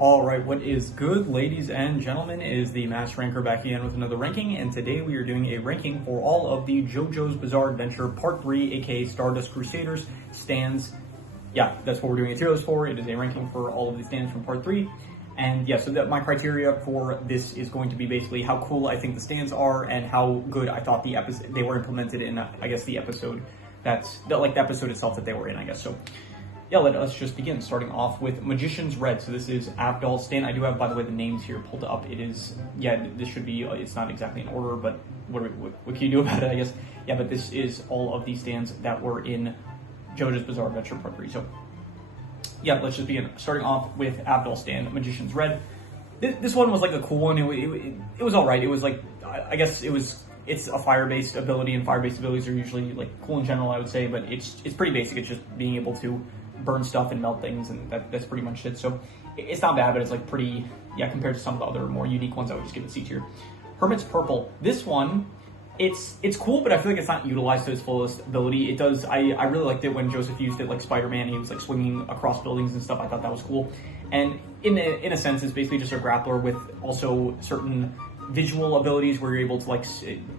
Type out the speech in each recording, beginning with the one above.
Alright, what is good, ladies and gentlemen, is the Mass Ranker back again with another ranking, and today we are doing a ranking for all of the Jojo's Bizarre Adventure Part 3, aka Stardust Crusaders stands. Yeah, that's what we're doing a tier list for. It is a ranking for all of the stands from Part 3. And yeah, so that my criteria for this is going to be basically how cool I think the stands are and how good I thought they were implemented in, I guess, the episode the episode itself that they were in, I guess. So yeah, let us just begin, starting off with Magician's Red. So this is Abdal's stand. I do have, by the way, the names here pulled up. It is, yeah, this should be, it's not exactly in order, but what can you do about it, I guess? Yeah, but this is all of these stands that were in Jojo's Bizarre Adventure Part 3. So yeah, let's just begin. Starting off with Abdal's stand, Magician's Red. This one was like a cool one. It was alright. It was like, I guess it's a fire-based ability, and fire-based abilities are usually like cool in general, I would say, but it's pretty basic. It's just being able to burn stuff and melt things, and that's pretty much it. So it's not bad, but it's like pretty, yeah, compared to some of the other more unique ones, I would just give it C tier. Hermit's Purple. This one, it's cool, but I feel like it's not utilized to its fullest ability. It does, I really liked it when Joseph used it like Spider-Man, and he was like swinging across buildings and stuff. I thought that was cool. And in a sense, it's basically just a grappler with also certain visual abilities where you're able to, like,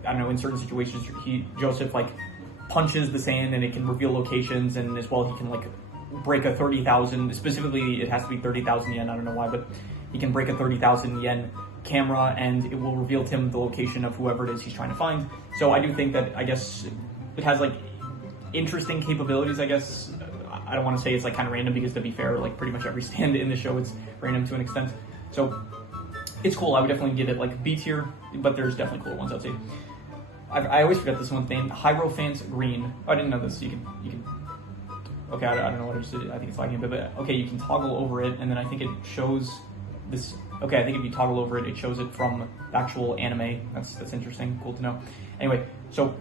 I don't know, in certain situations, Joseph like punches the sand and it can reveal locations, and as well he can like break a 30,000, specifically it has to be 30,000 yen, I don't know why, but he can break a 30,000 yen camera and it will reveal to him the location of whoever it is he's trying to find. So I do think that, I guess, it has like interesting capabilities, I guess. I don't want to say it's like kind of random, because to be fair, like pretty much every stand in the show is random to an extent. So it's cool. I would definitely give it like B tier, but there's definitely cooler ones, I'd say. I always forget this one's name. Hierophant's Green. Oh, I didn't know this. You can. Okay, I don't know what it is. I think it's lagging a bit, but okay, you can toggle over it, and then I think it shows this. Okay, I think if you toggle over it, it shows it from the actual anime. That's interesting. Cool to know. Anyway, so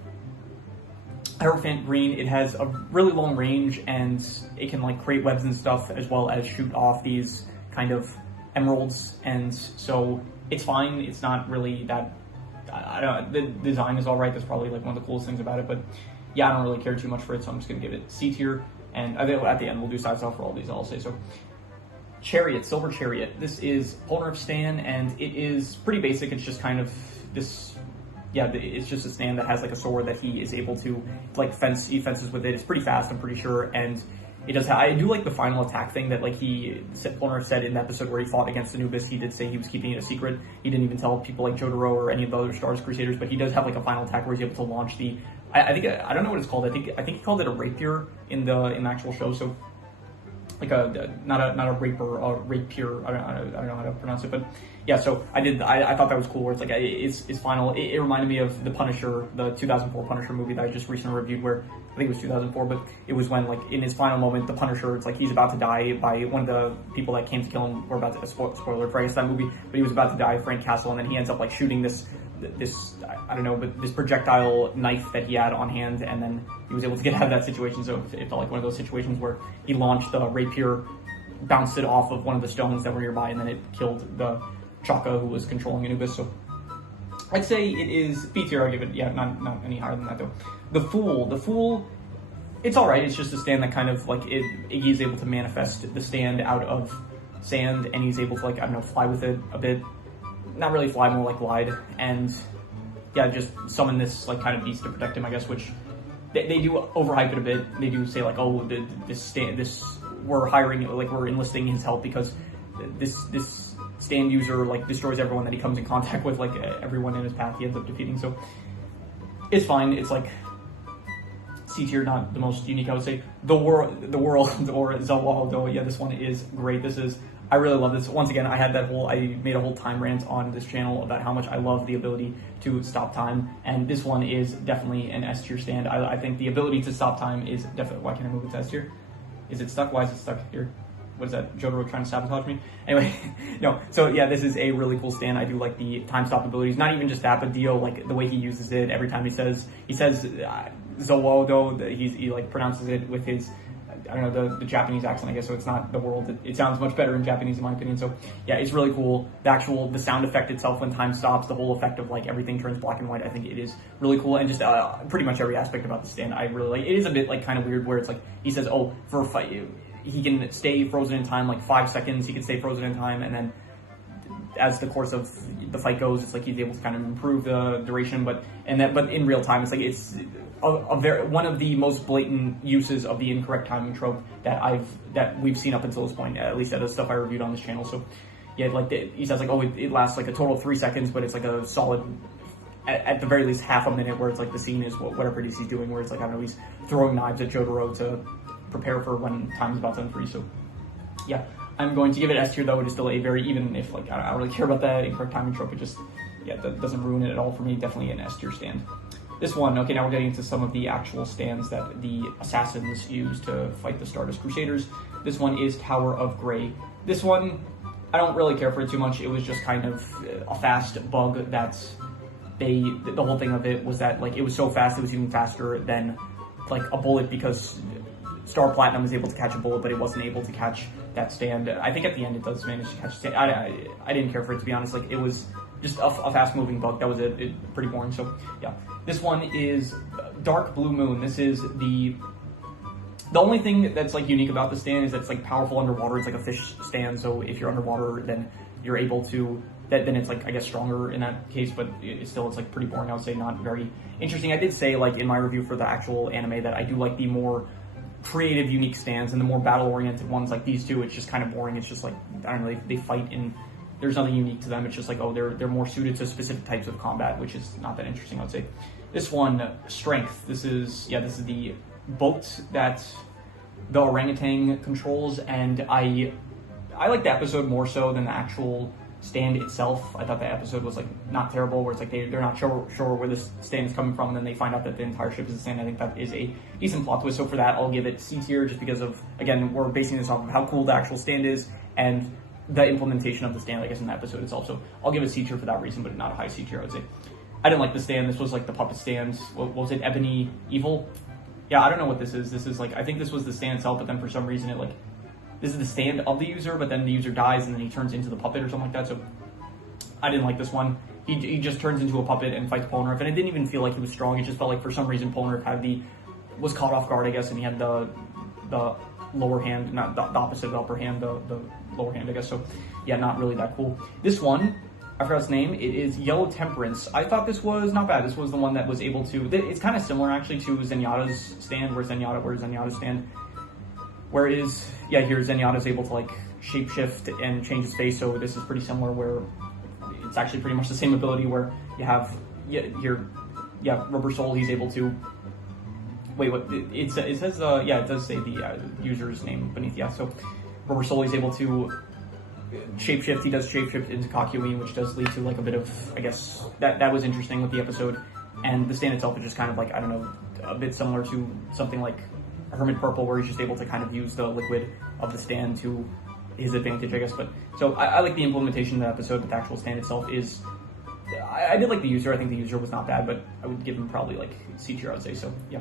Hierophant Green, it has a really long range, and it can like create webs and stuff, as well as shoot off these kind of emeralds, and so it's fine. It's not really that. I don't know, the design is alright. That's probably like one of the coolest things about it, but yeah, I don't really care too much for it, so I'm just gonna give it C tier. And I think at the end we'll do side stuff for all these, I'll say. So Chariot, Silver Chariot. This is Polnareff stand, and it is pretty basic. It's just kind of this, yeah, it's just a stand that has like a sword that he is able to like he fences with it. It's pretty fast, I'm pretty sure, and it does I do like the final attack thing that like Polnareff said in the episode where he fought against Anubis. He did say he was keeping it a secret. He didn't even tell people like Jojo or any of the other Stardust Crusaders, but he does have like a final attack where he's able to launch the, I think, I don't know what it's called. I think he called it a rapier in the actual show. So like not a raper, a rapier. I don't know how to pronounce it, but yeah. So I thought that was cool. Where it's like it's final. It reminded me of the Punisher, the 2004 Punisher movie that I just recently reviewed, where I think it was 2004, but it was when, like, in his final moment, the Punisher, it's like he's about to die by one of the people that came to kill him. We're about to spoiler for, I guess, that movie, but he was about to die, Frank Castle, and then he ends up like shooting this I don't know, but this projectile knife that he had on hand, and then he was able to get out of that situation. So it felt like one of those situations where he launched the rapier, bounced it off of one of the stones that were nearby, and then it killed the Chaka who was controlling Anubis. So I'd say it is B tier. I'll give it, yeah, not any higher than that though. The Fool, it's alright. It's just a stand that kind of like Iggy's able to manifest the stand out of sand, and he's able to, like, I don't know, fly with it a bit. Not really fly, more like glide, and yeah, just summon this like kind of beast to protect him, I guess, which they do overhype it a bit. They do say like, oh, this we're hiring, like we're enlisting his help because this stand user like destroys everyone that he comes in contact with, like everyone in his path he ends up defeating. So it's fine. It's like C tier, not the most unique, I would say. The world or Zawaldo, yeah, this one is great. I really love this. Once again, I made a whole time rant on this channel about how much I love the ability to stop time, and this one is definitely an S tier stand. I think the ability to stop time is definitely, why can't I move it to S tier? Is it stuck? Why is it stuck here? What is that? Jojo trying to sabotage me? Anyway, no. So yeah, this is a really cool stand. I do like the time stop abilities. Not even just that, but Dio, like the way he uses it every time he says Zowodo, he like pronounces it with his, I don't know, the Japanese accent, I guess, so it's not the world. It sounds much better in Japanese, in my opinion. So yeah, it's really cool. The sound effect itself when time stops, the whole effect of like everything turns black and white, I think it is really cool. And just pretty much every aspect about the stand I really like. It is a bit like kind of weird where it's like he says, oh, for a fight, he can stay frozen in time like 5 seconds. He can stay frozen in time, and then as the course of the fight goes, it's like he's able to kind of improve the duration. But in real time, it's like it's one of the most blatant uses of the incorrect timing trope that we've seen up until this point, at least at the stuff I reviewed on this channel. So yeah, like he says like, oh, it lasts like a total of 3 seconds, but it's like a solid, at the very least, half a minute, where it's like the scene is whatever it is he's doing, where it's like, I don't know, he's throwing knives at Jojo to prepare for when time's about to unfreeze. So yeah, I'm going to give it S tier, though. It is still a very, even if like I don't really care about that incorrect timing trope, it just, yeah, that doesn't ruin it at all for me. Definitely an S tier stand. This one, okay, now we're getting into some of the actual stands that the assassins use to fight the Stardust Crusaders. This one is Tower of Grey. This one, I don't really care for it too much. It was just kind of a fast bug that the whole thing of it was that like it was so fast, it was even faster than like a bullet, because Star Platinum was able to catch a bullet, but it wasn't able to catch that stand. I think at the end it does manage to catch a stand. I didn't care for it, to be honest. Like, it was just a fast moving bug. That was it pretty boring. So yeah, this one is Dark Blue Moon. This is the only thing that's like unique about the stand is that it's like powerful underwater. It's like a fish stand, so if you're underwater, then you're able to, then it's like, I guess, stronger in that case, but it's like pretty boring. I would say not very interesting. I did say like in my review for the actual anime that I do like the more creative, unique stands, and the more battle-oriented ones like these two, it's just kind of boring. It's just like, I don't know, they fight in, there's nothing unique to them. It's just like, oh, they're more suited to specific types of combat, which is not that interesting, I would say. This one, Strength. This is the boat that the orangutan controls, and I like the episode more so than the actual stand itself. I thought the episode was like not terrible, where it's like they're not sure where this stand is coming from, and then they find out that the entire ship is a stand. I think that is a decent plot twist. So for that, I'll give it C tier, just because of, again, we're basing this off of how cool the actual stand is and the implementation of the stand, I guess, in the episode itself. So I'll give it C tier for that reason, but not a high C tier, I would say. I didn't like the stand. This was like the puppet stand. What was it? Ebony Evil? Yeah, I don't know what this is. This is like, I think this was the stand itself, but then for some reason this is the stand of the user, but then the user dies and then he turns into the puppet or something like that. So I didn't like this one. He just turns into a puppet and fights Polnareff, and it didn't even feel like he was strong. It just felt like for some reason Polnareff was caught off guard, I guess, and he had the lower hand, not the opposite of the upper hand, the lower hand, I guess. So yeah, not really that cool. This one, I forgot its name. It is Yellow Temperance. I thought this was not bad. This was the one that was able to, it's kind of similar actually to Zenyatta's stand, where's Zenyatta's stand. Whereas, yeah, here Zenyatta's able to like shapeshift and change his face, so this is pretty similar, where it's actually pretty much the same ability, where you have Rubber Soul, he's able to, wait, what, it says, it does say the user's name beneath, yeah, so Rubber Soul, he's able to shapeshift, he does shapeshift into Kakyoin, which does lead to like a bit of, I guess, that was interesting with the episode, and the stand itself is just kind of like, I don't know, a bit similar to something like Hermit Purple, where he's just able to kind of use the liquid of the stand to his advantage, I guess. But so I like the implementation of the episode, but the actual stand itself is, I did like the user. I think the user was not bad, but I would give him probably like C tier, I would say. So yeah,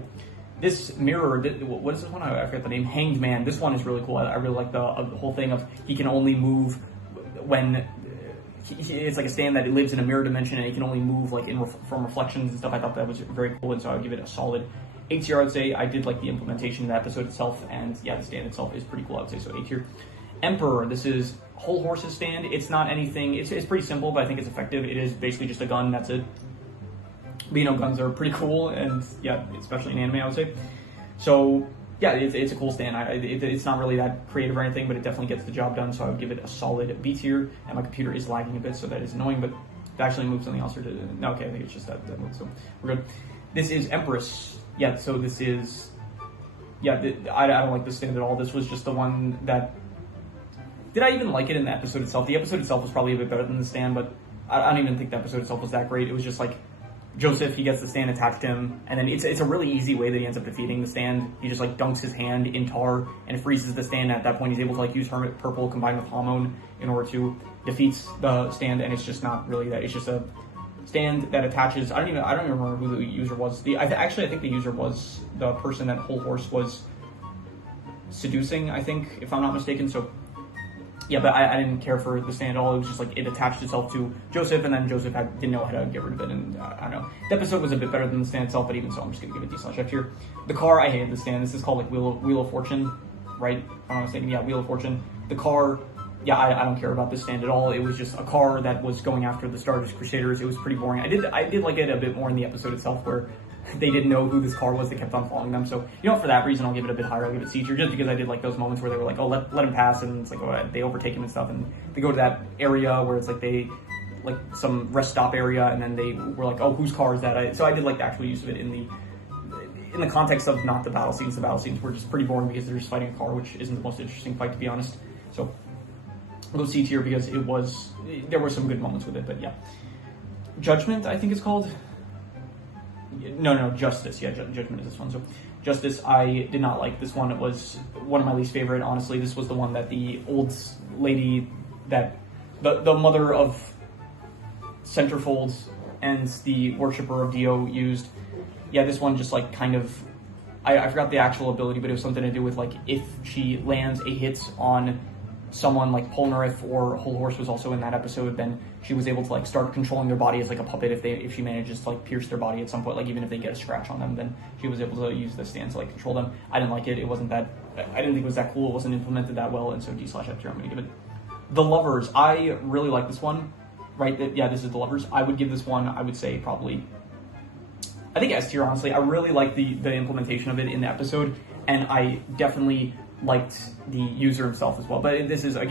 this mirror, what is this one? I forget the name. Hanged Man. This one is really cool. I really like the whole thing of he can only move when it's like a stand that lives in a mirror dimension, and he can only move like from reflections and stuff. I thought that was very cool, and so I would give it a solid A tier, I would say. I did like the implementation of the episode itself, and yeah, the stand itself is pretty cool, I would say, so A tier. Emperor, this is Whole Horse's stand. It's not anything, it's pretty simple, but I think it's effective. It is basically just a gun, that's it. But you know, guns are pretty cool, and yeah, especially in anime, I would say. So yeah, it's a cool stand. It's not really that creative or anything, but it definitely gets the job done, so I would give it a solid B tier, and my computer is lagging a bit, so that is annoying, but to actually move something else, or no, okay, I think it's just that move, so we're good. This is Empress. Yeah, so this is, yeah, I don't like this stand at all. This was just the one that, did I even like it in the episode itself? The episode itself was probably a bit better than the stand, but I don't even think the episode itself was that great. It was just like, Joseph, he gets the stand attached to him, and then it's a really easy way that he ends up defeating the stand. He just like dunks his hand in tar and freezes the stand. At that point, he's able to like use Hermit Purple combined with Hormone in order to defeat the stand, and it's just not really that. It's just a stand that attaches. I don't even remember who the user was. I think the user was the person that Whole Horse was seducing, I think, if I'm not mistaken. So yeah, but I didn't care for the stand at all. It was just like it attached itself to Joseph, and then Joseph didn't know how to get rid of it, and I don't know. The episode was a bit better than the stand itself, but even so, I'm just gonna give it D/F here. The car, I hated the stand. This is called like Wheel of Fortune. right? I was thinking, yeah, Wheel of Fortune. The car, yeah, I don't care about this stand at all. It was just a car that was going after the Stardust Crusaders. It was pretty boring. I did like it a bit more in the episode itself, where they didn't know who this car was. They kept on following them. So, for that reason, I'll give it a bit higher. I'll give it C tier, just because I did like those moments where they were like, oh, let him pass, and it's like, oh, they overtake him and stuff, and they go to that area where it's like some rest stop area, and then they were like, oh, whose car is that? So I did like the actual use of it in the context of not the battle scenes. The battle scenes were just pretty boring because they're just fighting a car, which isn't the most interesting fight, to be honest. So I'll go C tier because there were some good moments with it, but yeah. Judgment, I think it's called. No, Justice. Yeah, Judgment is this one. So Justice, I did not like. This one. It was one of my least favorite, honestly. This was the one that the old lady, that the mother of Centerfolds and the worshipper of Dio used. Yeah, this one just like kind of, I forgot the actual ability, but it was something to do with like if she lands a hit on someone like Polnareff, or Whole Horse was also in that episode, then she was able to like start controlling their body as like a puppet if she manages to like pierce their body at some point, like even if they get a scratch on them, then she was able to use the stand to like control them. I didn't like it. It wasn't that, I didn't think it was that cool. It wasn't implemented that well, and so D/F tier, I'm gonna give it. The Lovers, I really like this one, right? Yeah, this is The Lovers. I would give this one, I would say probably, I think S tier, honestly. I really like the implementation of it in the episode, and I definitely liked the user himself as well. But this is like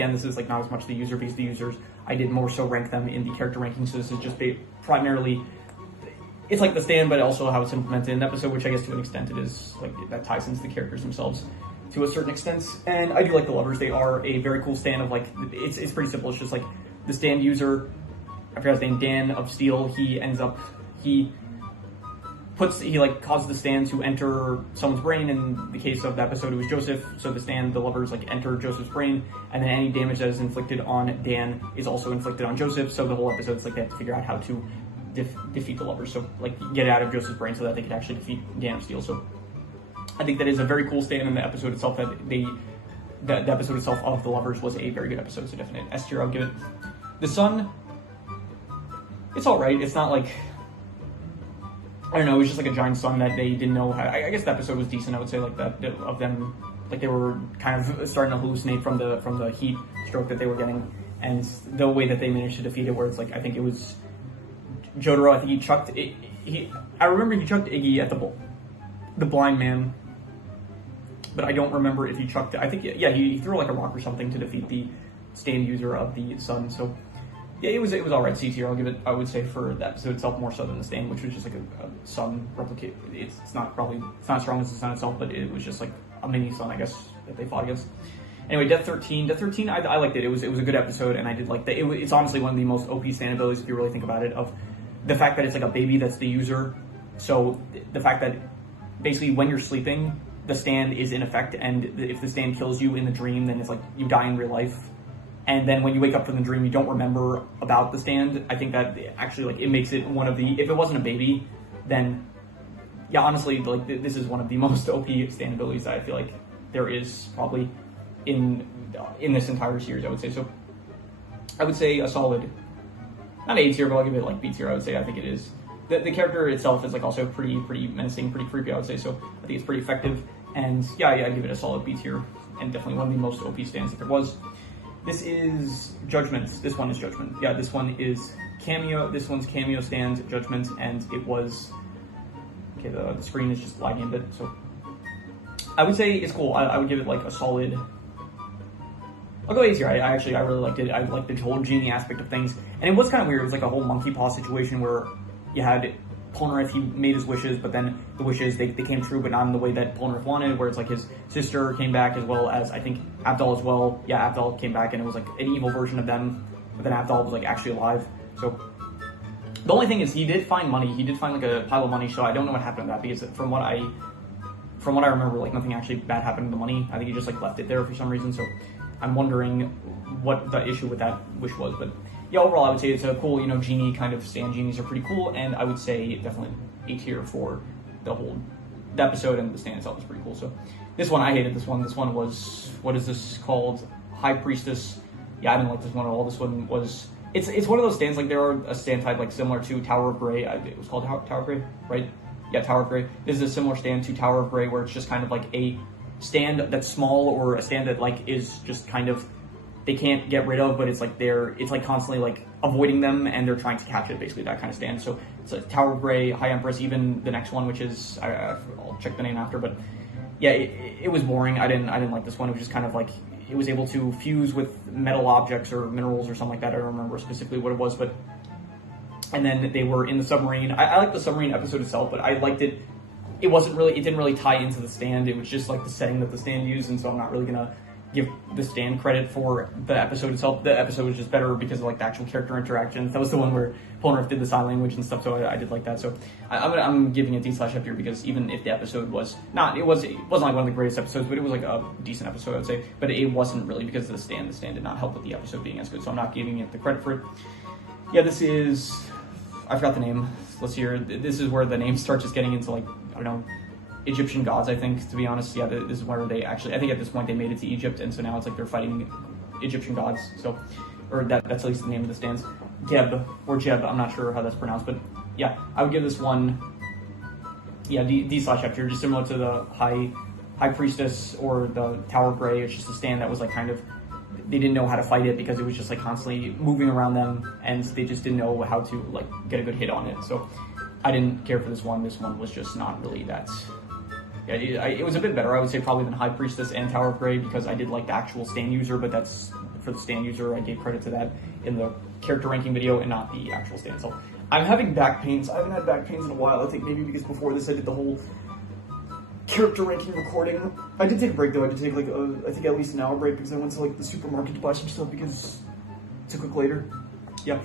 not as much the user, because the users, I did more so rank them in the character rankings. So this is just primarily, it's like the stand, but also how it's implemented in the episode, which I guess to an extent it is like that ties into the characters themselves to a certain extent. And I do like the Lovers. They are a very cool stand of like, it's pretty simple. It's just like the stand user, I forgot his name, Dan of Steel. He causes the stand to enter someone's brain. In the case of the episode, it was Joseph. So the Lovers like enter Joseph's brain, and then any damage that is inflicted on Dan is also inflicted on Joseph. So the whole episode is like they have to figure out how to defeat the Lovers. So like get it out of Joseph's brain so that they can actually defeat Dan of Steel. So I think that is a very cool stand in the episode itself. The episode itself of the Lovers was a very good episode. So definite S tier, I'll give it. The Sun, it's all right. It's not like, I don't know, it was just like a giant sun that they didn't know how. I guess the episode was decent, I would say, like that, of them, like they were kind of starting to hallucinate from the heat stroke that they were getting, and the way that they managed to defeat it, where it's like, I think it was Jojo, I think he chucked it, I remember he chucked Iggy at the blind man, but I don't remember if he chucked it. I think, yeah, he threw like a rock or something to defeat the stand user of the sun. So yeah, it was all right. C tier, I'll give it, I would say, for the episode itself, more so than the stand, which was just like a sun replicate. It's not as strong as the sun itself, but it was just like a mini sun, I guess, that they fought against. Anyway, Death 13, I liked it. It was a good episode, and I did like that. It's honestly one of the most OP stand abilities, if you really think about it, of the fact that it's like a baby that's the user. So the fact that basically when you're sleeping, the stand is in effect, and if the stand kills you in the dream, then it's like you die in real life. And then when you wake up from the dream, you don't remember about the stand. I think that actually, like, it makes it one of the, if it wasn't a baby, then, yeah, honestly, like, this is one of the most OP stand abilities that I feel like there is probably in this entire series, I would say. So I would say a solid, not A tier, but I'll give it like B tier, I would say. I think it is. The character itself is like also pretty menacing, pretty creepy, I would say. So I think it's pretty effective. And yeah, I'd give it a solid B tier, and definitely one of the most OP stands that there was. This is Judgment. This one is Judgment. Yeah, this one is Cameo. This one's Cameo stand Judgment, and it was, okay, the screen is just lagging a bit, so I would say it's cool. I would give it like a solid, I'll go A tier. I really liked it. I liked the whole genie aspect of things, and it was kind of weird. It was like a whole monkey paw situation where you had Polnareff, he made his wishes, but then the wishes, they came true, but not in the way that Polnareff wanted, where it's like his sister came back, as well as, I think, Abdal as well. Yeah, Abdal came back, and it was like an evil version of them, but then Abdal was like actually alive. So the only thing is, he did find money. He did find like a pile of money, so I don't know what happened to that, because from what I remember, like nothing actually bad happened to the money. I think he just like left it there for some reason, so I'm wondering what the issue with that wish was. But yeah, overall, I would say it's a cool, genie kind of stand. Genies are pretty cool, and I would say definitely A tier for the episode, and the stand itself is pretty cool. So this one, I hated this one. This one was, what is this called? High Priestess. Yeah, I didn't like this one at all. This one was, it's one of those stands, like there are a stand type like similar to Tower of Grey. It was called Tower of Grey, right? Yeah, Tower of Grey. This is a similar stand to Tower of Grey, where it's just kind of like a stand that's small or a stand that like is just kind of they can't get rid of, but it's like it's like constantly like avoiding them and they're trying to catch it, basically that kind of stand. So it's like Tower of Grey, High Empress, even the next one, which is I'll check the name after, but yeah, it was boring. I didn't like this one. It was just kind of like it was able to fuse with metal objects or minerals or something like that. I don't remember specifically what it was, but and then they were in the submarine. I liked the submarine episode itself, but I liked it. It didn't really tie into the stand. It was just like the setting that the stand used, and so I'm not really gonna give the stand credit for the episode itself. The episode was just better because of like the actual character interactions. That was the one where Polnareff did the sign language and stuff, so I did like that. So I'm giving it D/F here because even if the episode was not, it wasn't like one of the greatest episodes, but it was like a decent episode, I would say. But it wasn't really because of the stand. The stand did not help with the episode being as good, so I'm not giving it the credit for it. Yeah, this is, I forgot the name. Let's see here. This is where the name starts just getting into like, I don't know, Egyptian gods, I think, to be honest. Yeah, this is where they actually, I think at this point they made it to Egypt, and so now it's like they're fighting Egyptian gods. So, or that's at least the name of the stands. Geb, or Jeb, I'm not sure how that's pronounced, but yeah, I would give this one, yeah, D/F here, just similar to the High Priestess or the Tower of Grey. It's just a stand that was like kind of, they didn't know how to fight it because it was just like constantly moving around them, and they just didn't know how to like get a good hit on it. So I didn't care for this one. This one was just not really that. Yeah, it was a bit better, I would say, probably than High Priestess and Tower of Grey, because I did like the actual stand user, but that's for the stand user. I gave credit to that in the character ranking video and not the actual stand itself. I'm having back pains. I haven't had back pains in a while. I think maybe because before this I did the whole character ranking recording. I did take a break though. I did take like I think at least an hour break because I went to like the supermarket to buy some stuff because to cook later. Yeah,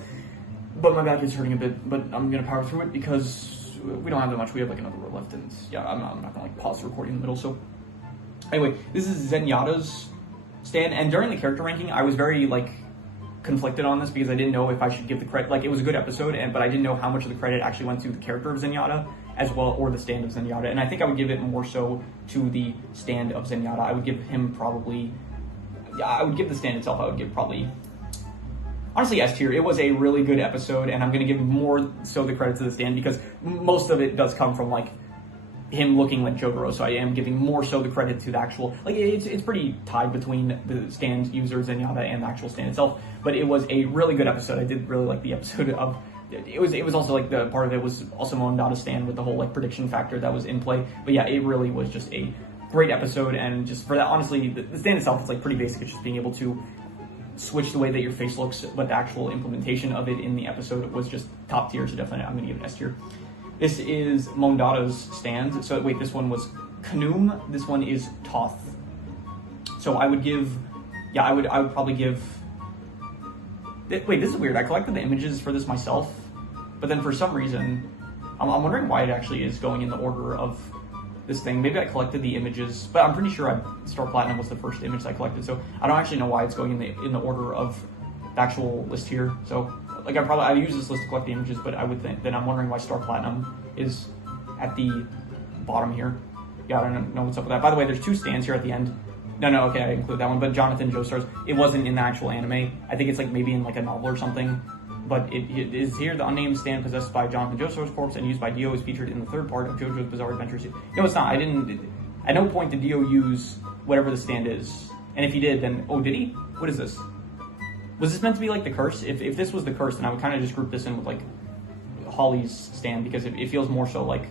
but my back is hurting a bit. But I'm gonna power through it because we don't have that much. We have like another row left, and yeah, I'm not gonna like pause the recording in the middle. So anyway, this is Zenyatta's stand, and during the character ranking, I was very like conflicted on this because I didn't know if I should give the credit. Like, it was a good episode, but I didn't know how much of the credit actually went to the character of Zenyatta as well, or the stand of Zenyatta. And I think I would give it more so to the stand of Zenyatta. I would give him probably, I would give the stand itself, I would give probably, honestly, S tier. It was a really good episode, and I'm going to give more so the credit to the stand because most of it does come from like him looking like Jojo, so I am giving more so the credit to the actual, like, it's pretty tied between the stand user Zenyatta and the actual stand itself, but it was a really good episode. I did really like the episode of, it was also like the part of it was also Mondada's stand with the whole like prediction factor that was in play, but yeah, it really was just a great episode, and just for that, honestly, the stand itself is like pretty basic. It's just being able to switch the way that your face looks, but the actual implementation of it in the episode was just top tier, so definitely I'm going to give it S tier. This is Mondada's stand. So wait, this one was Kanoom. This one is Toth. So I would give, yeah, I would probably give. Wait, this is weird. I collected the images for this myself, but then for some reason, I'm wondering why it actually is going in the order of this thing. Maybe I collected the images, but I'm pretty sure Star Platinum was the first image I collected. So I don't actually know why it's going in the order of the actual list here. So. Like, I use this list to collect the images, but I would think, then I'm wondering why Star Platinum is at the bottom here. Yeah, I don't know what's up with that. By the way, there's two stands here at the end. No, okay, I include that one, but Jonathan Joestar's, it wasn't in the actual anime. I think it's like maybe in like a novel or something, but it is here. The unnamed stand possessed by Jonathan Joestar's corpse and used by Dio is featured in the third part of Jojo's Bizarre Adventures. No, it's not. At no point did Dio use whatever the stand is. And if he did, then, oh, did he? What is this? Was this meant to be like the curse? If this was the curse, then I would kind of just group this in with like Holly's stand, because it feels more so like,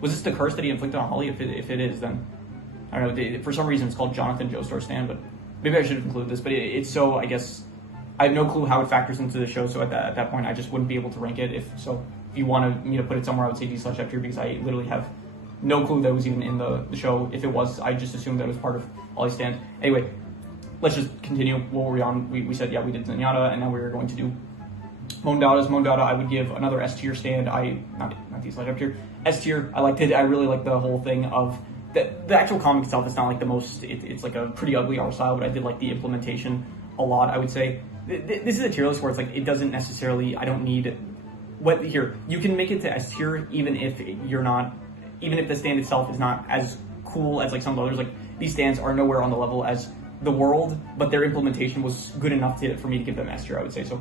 was this the curse that he inflicted on Holly? If it is, then I don't know. For some reason, it's called Jonathan Joestar's stand, but maybe I should have included this. But it's so, I guess I have no clue how it factors into the show. So at that point, I just wouldn't be able to rank it. If you wanted me to put it somewhere, I would say D/F tier, because I literally have no clue that it was even in the show. If it was, I just assumed that it was part of Holly's stand. Anyway. Let's just continue. What were we on? We said, yeah, we did Zenyatta, and now we're going to do Mondada. I would give another S tier stand. Not D/F tier. S tier. I liked it. I really liked the whole thing of the actual comic itself. It's not like the most. It's like a pretty ugly art style, but I did like the implementation a lot. I would say this is a tier list where it's like it doesn't necessarily. I don't need what here. You can make it to S tier even if you're not. Even if the stand itself is not as cool as like some others. Like, these stands are nowhere on the level as the world, but their implementation was good enough for me to give them S tier, I would say. So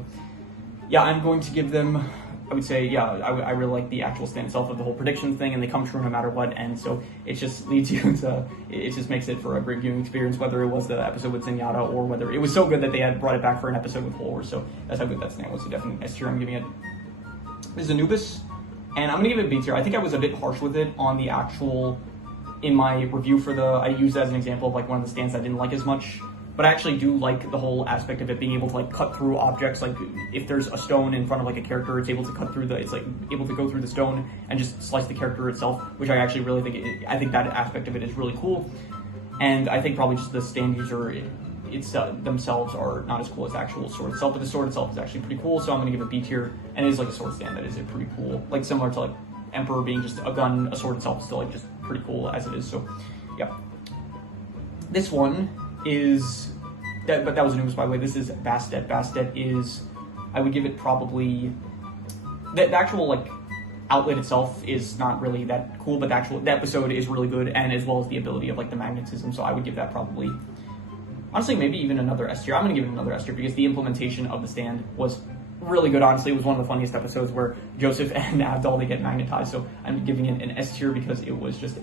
yeah, I'm going to give them I would say, yeah, I really like the actual stand itself of the whole predictions thing, and they come true no matter what, and so it just leads you to, it just makes it for a great viewing experience, whether it was the episode with Zenyatta or whether it was so good that they had brought it back for an episode with Horror. So that's how good that stand was. So definitely S tier. I'm giving it. This is Anubis, and I'm gonna give it B tier. I think I was a bit harsh with it on the actual, in my review for the, I used it as an example of like one of the stands I didn't like as much. But I actually do like the whole aspect of it being able to like cut through objects. Like if there's a stone in front of like a character, it's able to cut through it's like able to go through the stone and just slice the character itself, which I actually really think, I think that aspect of it is really cool. And I think probably just the stand user themselves are not as cool as the actual sword itself, but the sword itself is actually pretty cool. So I'm gonna give it B tier, and it is like a sword stand that is pretty cool. Like similar to like Emperor being just a gun, a sword itself is still like just pretty cool as it is. So yeah. This one is, but that was Anubis, by the way. This is Bastet. Bastet is, I would give it probably, the actual like outlet itself is not really that cool, but the episode is really good, and as well as the ability of like the magnetism. So I would give that probably, honestly, maybe even another S tier. I'm gonna give it another S tier because the implementation of the stand was really good. Honestly, it was one of the funniest episodes where Joseph and Abdal, they get magnetized. So I'm giving it an S tier because it was just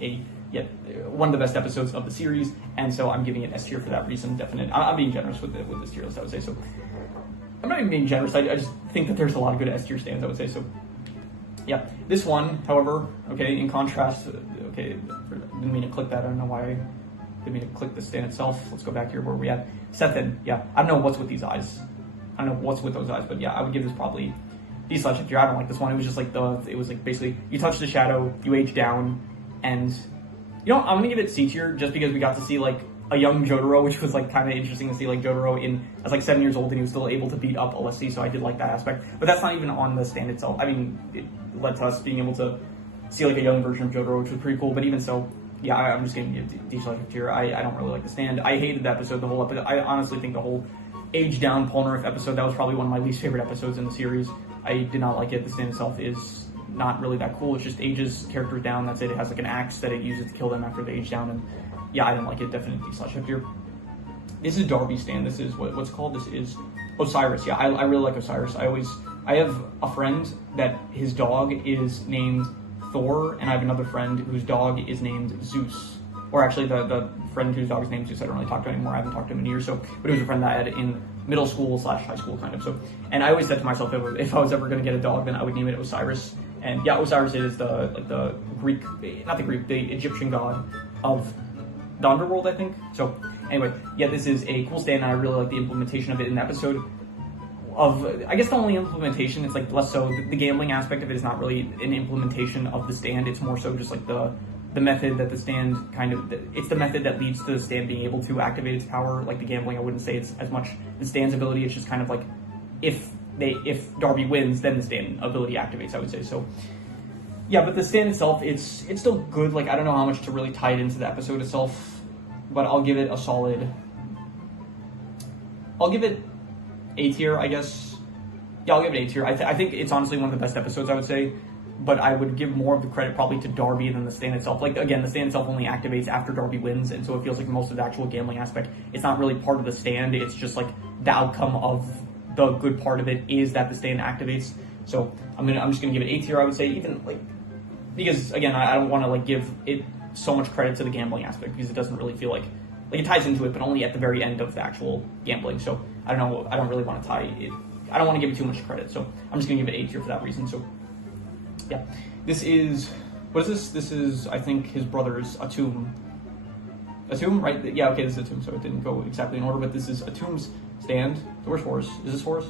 one of the best episodes of the series, and so I'm giving it S tier for that reason. Definite. I'm being generous with this tier list, I would say. So I'm not even being generous. I just think that there's a lot of good S tier stands, I would say. So yeah, this one, however, okay, in contrast, okay, didn't mean to click that. I don't know why I didn't mean to click the stand itself. Let's go back here where we at. Sethin, yeah, I don't know what's with these eyes. I don't know what's with those eyes, but yeah, I would give this probably D/F tier. I don't like this one. It was just like it was like basically you touch the shadow, you age down, and you know, I'm gonna give it C tier just because we got to see like a young Jotaro, which was like kind of interesting to see like Jotaro as like 7 years old, and he was still able to beat up OSC, so I did like that aspect. But that's not even on the stand itself. I mean, it led to us being able to see like a young version of Jotaro, which was pretty cool. But even so, yeah, I'm just gonna give D/F tier. I don't really like the stand. I hated the episode, the whole episode. I honestly think the whole Age Down Polnareff episode, that was probably one of my least favorite episodes in the series. I did not like it. The stand itself is not really that cool. It just ages characters down. That's it. It has like an axe that it uses to kill them after they age down, and yeah, I didn't like it. Definitely D/F tier. This is Darby's stand. This is what's called. This is Osiris. Yeah, I really like Osiris. I have a friend that his dog is named Thor, and I have another friend whose dog is named Zeus. Or actually, the friend whose dog is named Zeus, I don't really talk to him anymore. I haven't talked to him in years. So, but it was a friend that I had in middle school / high school, kind of. So, and I always said to myself, if I was ever going to get a dog, then I would name it Osiris. And yeah, Osiris is the Greek, not the Greek, the Egyptian god of the underworld, I think. So anyway, yeah, this is a cool stand, and I really like the implementation of it in the episode. I guess the only implementation, it's like less so, the gambling aspect of it is not really an implementation of the stand. It's more so just like the method that the stand it's the method that leads to the stand being able to activate its power. Like the gambling, I wouldn't say it's as much the stand's ability. It's just kind of like if Darby wins, then the stand ability activates, I would say. So yeah, but the stand itself, it's still good. Like I don't know how much to really tie it into the episode itself, but I'll give it a solid, I'll give it A tier, I guess. Yeah, I'll give it A tier. I think it's honestly one of the best episodes, I would say. But I would give more of the credit probably to Darby than the stand itself. Like, again, the stand itself only activates after Darby wins, and so it feels like most of the actual gambling aspect, it's not really part of the stand. It's just like the outcome of the good part of it is that the stand activates. So I'm just gonna give it A tier, I would say, even like, because again, I don't want to like give it so much credit to the gambling aspect because it doesn't really feel like it ties into it, but only at the very end of the actual gambling. So I don't know, I don't really want to tie it. I don't want to give it too much credit, so I'm just gonna give it A tier for that reason. So yeah, this is, what is this? This is, I think, his brother's Atum. Atum, right? Yeah, okay, this is Atum, so it didn't go exactly in order, but this is Atum's stand. Where's Horus? Is this Horus?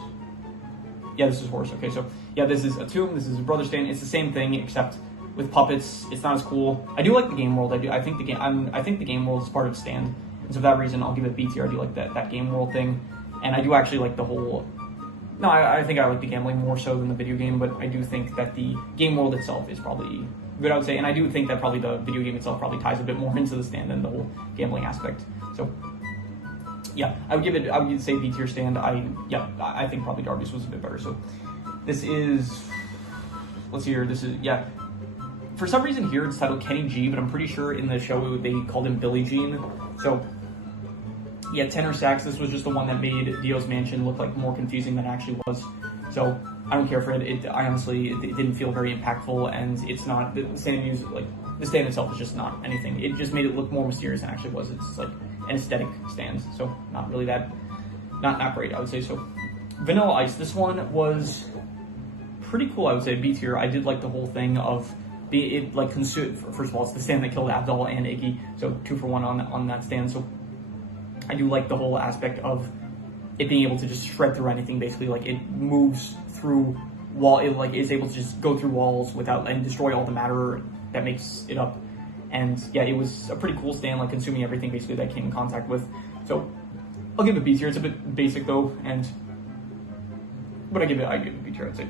Yeah, this is Horus. Okay, so yeah, this is Atum. This is his brother's stand. It's the same thing except with puppets. It's not as cool. I do like the game world. I think the game world is part of stand, and so for that reason, I'll give it B tier. I do like that game world thing, and I do actually like the whole. No, I think I like the gambling more so than the video game, but I do think that the game world itself is probably good, I would say, and I do think that probably the video game itself probably ties a bit more into the stand than the whole gambling aspect. So yeah, I would say B tier stand. I think probably Darby's was a bit better. So this is, let's see here, this is, yeah. For some reason here it's titled Kenny G, but I'm pretty sure in the show they called him Billie Jean. So yeah, tenor sax, this was just the one that made Dio's Mansion look like more confusing than it actually was. So I don't care for it. I honestly, it didn't feel very impactful, and it's not, the stand music, like, the stand itself is just not anything. It just made it look more mysterious than it actually was. It's like an aesthetic stand, so not really that, not great, I would say. So Vanilla Ice, this one was pretty cool, I would say. B tier. I did like the whole thing of first of all, it's the stand that killed Abdul and Iggy, so 2 for 1 on that stand. So I do like the whole aspect of it being able to just shred through anything, basically. Like, it moves through it like is able to just go through walls and destroy all the matter that makes it up. And yeah, it was a pretty cool stand, like consuming everything basically that it came in contact with. So I'll give it B tier. It's a bit basic though, but I give it B tier, I'd say.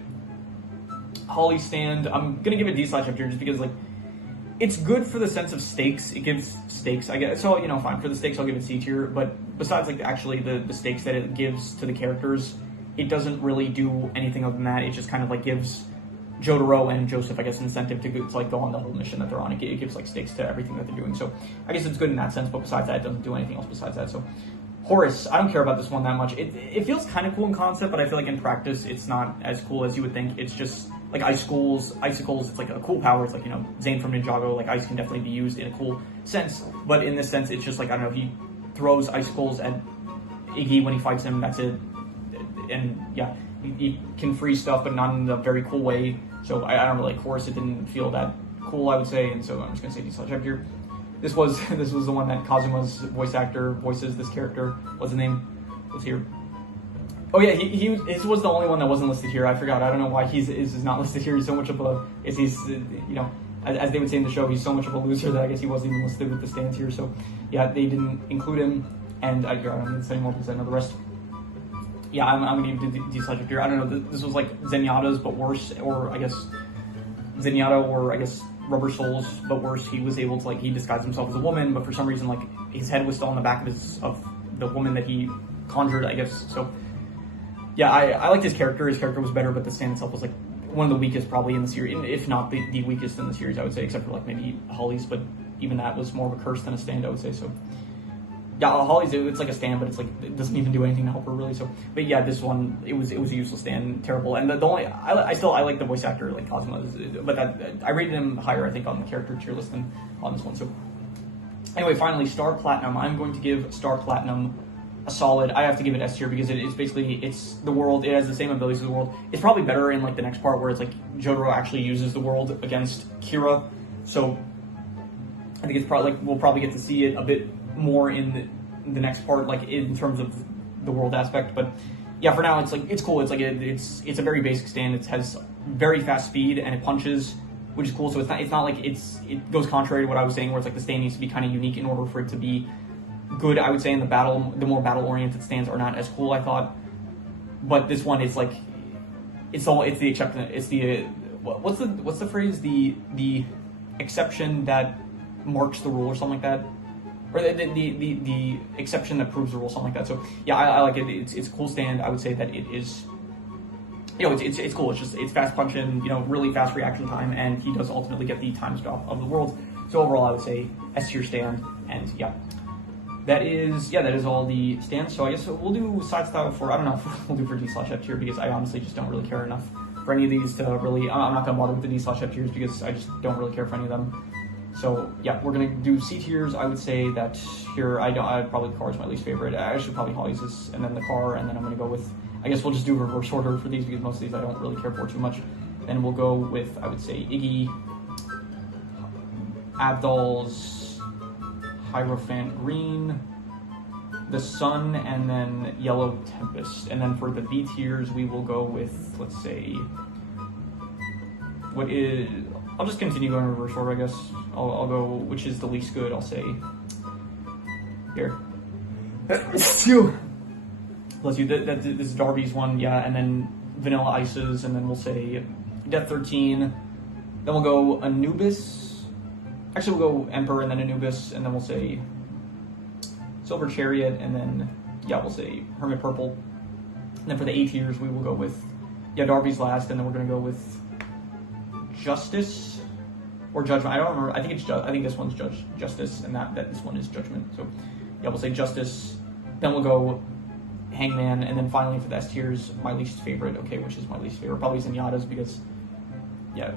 Holly stand, I'm gonna give it D/F tier just because, like, it's good for the sense of stakes. It gives stakes, I guess. So, fine. For the stakes, I'll give it C tier. But besides, like, actually the stakes that it gives to the characters, it doesn't really do anything other than that. It just kind of, like, gives Jotaro and Joseph, I guess, an incentive to like, go on the whole mission that they're on. It gives, like, stakes to everything that they're doing. So I guess it's good in that sense. But besides that, it doesn't do anything else besides that. So Horus, I don't care about this one that much. It feels kind of cool in concept, but I feel like in practice, it's not as cool as you would think. It's just like icicles, it's like a cool power. It's like, Zane from Ninjago, like, ice can definitely be used in a cool sense. But in this sense, it's just like, I don't know, he throws icicles at Iggy when he fights him, that's it. And yeah, he can freeze stuff, but not in a very cool way. So I don't really like Horus. It didn't feel that cool, I would say. And so I'm just gonna say D/F here. This was the one that Kazuma's voice actor voices this character. What's his name? Was here. Oh yeah, his was the only one that wasn't listed here. I forgot. I don't know why he's not listed here. He's so much of a, as they would say in the show, he's so much of a loser that I guess he wasn't even listed with the stands here. So yeah, they didn't include him, and I don't need to say anymore because I know the rest. Yeah, I'm gonna give D/F here. I don't know. This was like Zenyatta's but worse, or I guess Zenyatta, or I guess Rubber Souls but worse. He was able to, like, he disguised himself as a woman, but for some reason, like, his head was still on the back of the woman that he conjured, I guess. So yeah, I liked his character. His character was better, but the stand itself was, like, one of the weakest probably in the series, if not the weakest in the series, I would say, except for, like, maybe Holly's, but even that was more of a curse than a stand, I would say. So yeah, Holly's, it's like a stand, but it's like, it doesn't even do anything to help her really. So, but yeah, this one, it was a useless stand, terrible. And the only, I like the voice actor, like Cosmo, but I rated him higher, I think, on the character tier list than on this one. So anyway, finally, Star Platinum. I'm going to give Star Platinum a solid. I have to give it S tier because it's basically, it's the world. It has the same abilities as the world. It's probably better in, like, the next part where it's like Jotaro actually uses the world against Kira. So I think it's probably, like, we'll probably get to see it a bit more in the next part, like, in terms of the world aspect. But yeah, for now, it's like, it's cool. It's like it's a very basic stand. It has very fast speed and it punches, which is cool. So it's not like it goes contrary to what I was saying, where it's like the stand needs to be kind of unique in order for it to be good. I would say in the battle, the more battle oriented stands are not as cool, I thought. But this one is like, it's the exception. It's the what's the phrase? The exception that marks the rule, or something like that. Or the exception that proves the rule, something like that. So yeah, I like it. It's a cool stand. I would say that it is, it's cool. It's fast punching, really fast reaction time, and he does ultimately get the time stop of the world. So overall, I would say S tier stand, and yeah, that is all the stands. So I guess we'll do side style for, I don't know if we'll do for D/F tier, because I honestly just don't really care enough for any of these to really, I'm not gonna bother with the D/F tiers because I just don't really care for any of them. So yeah, we're gonna do C tiers. I would say that here, probably the car is my least favorite. Actually, probably Holly's is, and then the car, and then I'm gonna go with, I guess we'll just do reverse order for these because most of these I don't really care for too much. Then we'll go with, I would say, Iggy, Abdal's Hierophant Green, the Sun, and then Yellow Tempest. And then for the B tiers, we will go with, let's say, I'll just continue going in reverse order, I guess. I'll go, which is the least good, I'll say. Here. Bless you. This is Darby's one, yeah, and then Vanilla Ice's, and then we'll say Death 13. Then we'll go Anubis. Actually, we'll go Emperor and then Anubis, and then we'll say Silver Chariot, and then, yeah, we'll say Hermit Purple. And then for the A tiers, we will go with, yeah, Darby's last, and then we're going to go with Justice or Judgment. I don't remember. I think this one's Justice, and that this one is Judgment. So yeah, we'll say Justice. Then we'll go Hangman, and then finally for the S tiers, my least favorite, okay, which is my least favorite, probably Zenyatta's, because, yeah,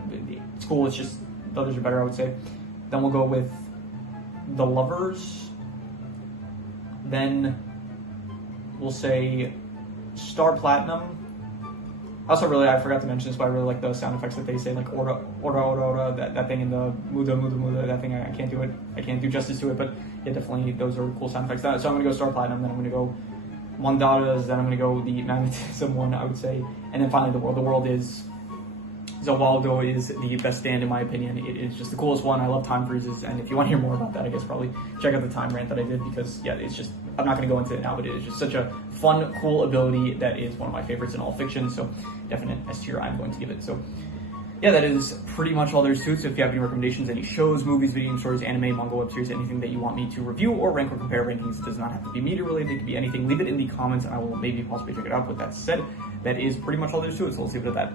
it's cool, it's just, the others are better, I would say. Then we'll go with the Lovers, then we'll say Star Platinum. Also, really, I forgot to mention this, but I really like the sound effects that they say, like ora, that thing in the muda, that thing, I can't do it, I can't do justice to it, but yeah, definitely, those are cool sound effects. So I'm gonna go Star Platinum, then I'm gonna go Mandaras, then I'm gonna go the Magnetism one, I would say, and then finally the World. The World is, Zawaldo is the best stand in my opinion. It is just the coolest one. I love time freezes, and if you want to hear more about that, I guess probably check out the time rant that I did, because yeah, it's just, I'm not going to go into it now, but it is just such a fun, cool ability that is one of my favorites in all fiction, so definite S tier I'm going to give it. So yeah, that is pretty much all there is to it. So if you have any recommendations, any shows, movies, video game stories, anime, manga, web series, anything that you want me to review or rank or compare rankings, it does not have to be media related, it could be anything, leave it in the comments and I will maybe possibly check it out. With that said, that is pretty much all there is to it, so let's leave it at that.